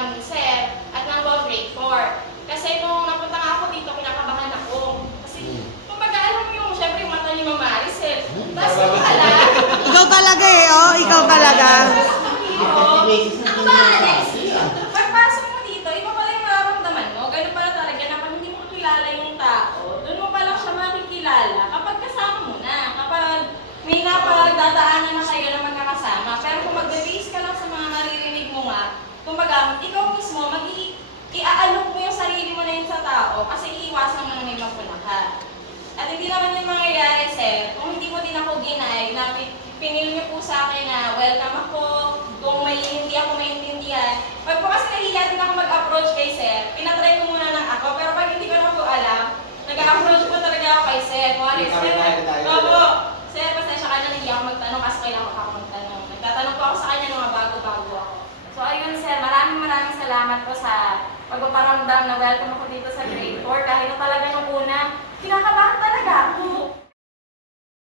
ng sir at ng grade 4. Kasi nung napunta nga ako dito, kinakabahan ako. Kasi, kumbaga alam mo yung, syempre yung mata ni Mama Maricel. Tapos yung pala, Ikaw talaga eh, oh. Ikaw talaga. pagpasok mo dito, iba pala yung mararamdaman mo. Ganun pala talaga na pag hindi mo kilala yung tao, doon mo pala siya makikilala kapag kasama mo na. Kapag may napagdadaanan na kayo na magkakasama. Pero kung mag-base ka lang sa mga naririnig mo nga, kumbaga, ikaw mismo, i-aalok mo yung sarili mo na yun sa tao kasi iiwasan mo na may mapuna ka. At hindi naman yung mangyayari, sir, kung hindi mo din ako ginay, na pinili niyo po sa akin na welcome ako, kung may hindi ako maintindihan. Pag po kasi nahihiya din ako mag-approach kay sir, pinatry ko muna ng ako, pero pag hindi ko na po alam, nag-approach po talaga ako kay sir. Sir, opo, sir, pasensya ka na, nahihiya ako magtanong kasi kailangan ko ako magtanong. Nagtatanong po ako sa kanya nung bago-bago ako. So ayun sir, maraming salamat po sa pagpaparamdam na welcome ako dito sa grade 4. Kahit na talaga nung una, kinakabahan